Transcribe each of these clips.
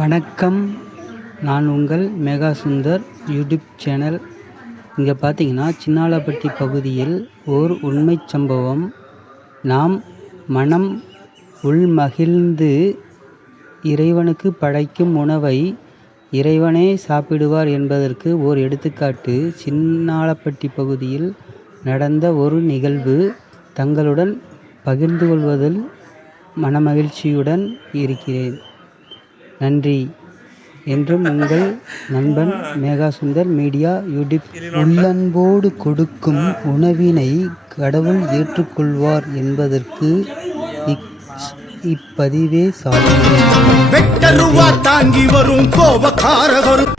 வணக்கம். நான் உங்கள் மெகா சுந்தர் யூடியூப் சேனல். இங்கே பார்த்தீங்கன்னா சின்னாலப்பட்டி பகுதியில் ஓர் உண்மைச் சம்பவம். நாம் மனம் உள்மகிழ்ந்து இறைவனுக்கு படைக்கும் உணவை இறைவனே சாப்பிடுவார் என்பதற்கு ஓர் எடுத்துக்காட்டு. சின்னாலப்பட்டி பகுதியில் நடந்த ஒரு நிகழ்வு தங்களுடன் பகிர்ந்து கொள்வதில் மனமகிழ்ச்சியுடன் இருக்கிறேன். நன்றி. என்றும் உங்கள் நண்பன் மேகா சுந்தர் மீடியா யூடியூப் உள்ளன்போடு கொடுக்கும் உணவினை கடவுள் ஏற்றுக்கொள்வார் என்பதற்கு இப்பதிவே சாதனை தாங்கி வரும் கோபக்காரகரும்.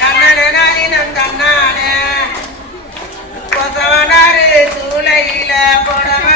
தன்னனனினம் சூளையில புடவ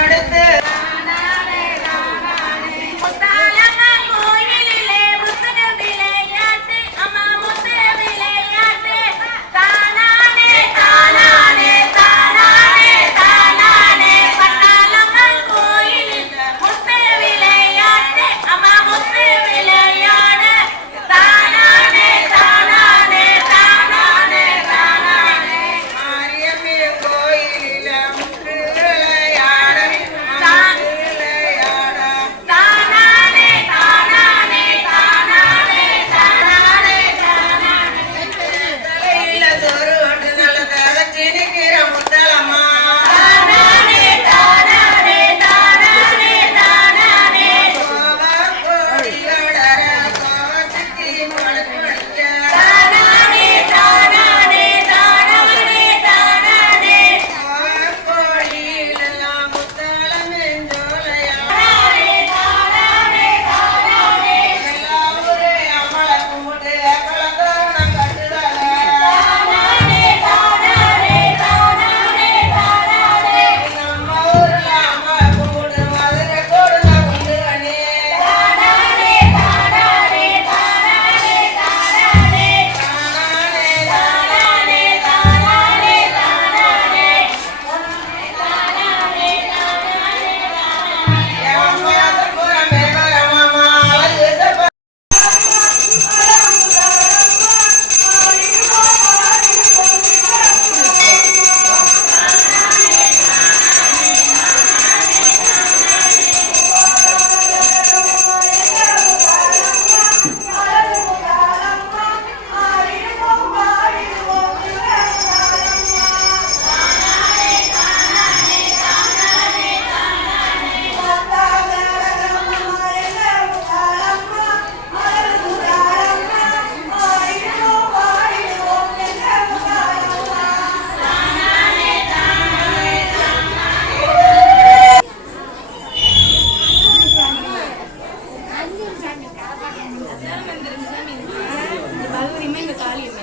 Iya,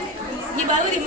ini iya, baru di